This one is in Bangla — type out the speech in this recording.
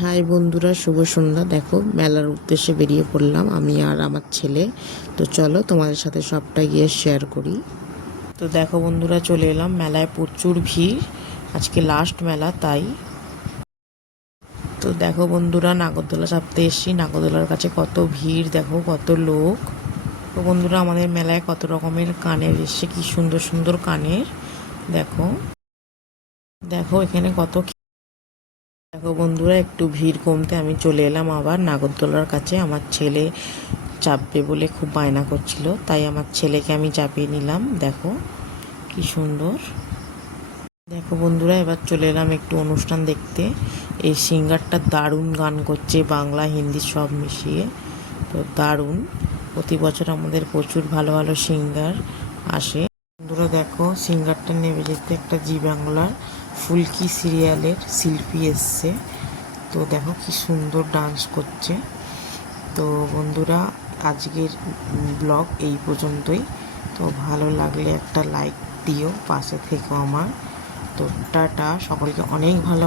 হাই বন্ধুরা, শুভ সন্ধ্যা। দেখো, মেলার উদ্দেশ্যে বেরিয়ে পড়লাম আমি আর আমার ছেলে। তো চলো তোমাদের সাথে সবটা গিয়ে শেয়ার করি। তো দেখো বন্ধুরা, চলে এলাম মেলায়, প্রচুর ভিড়, আজকে লাস্ট মেলা তাই। তো দেখো বন্ধুরা, নাগরদোলা চাপতে এসেছি, নাগরদোলার কাছে কত ভিড়, দেখো কত লোক। তো বন্ধুরা, আমাদের মেলায় কত রকমের কানের এসছে, কি সুন্দর সুন্দর কানের। দেখো দেখো এখানে কত। দেখো বন্ধুরা, একটু ভিড় কমতে আমি চলে এলাম আবার নাগরদোলার কাছে। আমার ছেলে চাপবে বলে খুব বায়না করছিল, তাই আমার ছেলেকে আমি চাপিয়ে নিলাম। দেখো কি সুন্দর। দেখো বন্ধুরা, এবার চলে এলাম একটু অনুষ্ঠান দেখতে। এই সিঙ্গারটা দারুণ গান করছে, বাংলা হিন্দি সব মিশিয়ে। তো দারুণ, প্রতি বছর আমাদের প্রচুর ভালো ভালো সিঙ্গার আসে। বন্ধুরা দেখো, সিঙ্গারটা নেমে যেতে একটা জি বাংলার ফুলকি সিরিয়ালের শিল্পী এসছে। তো দেখো কি সুন্দর ডান্স করছে। তো বন্ধুরা, আজকের ব্লগ এই পর্যন্তই। তো ভালো লাগলে একটা লাইক দিও, পাশে থেকো আমার। তো টাটা, সকলকে অনেক ভালো।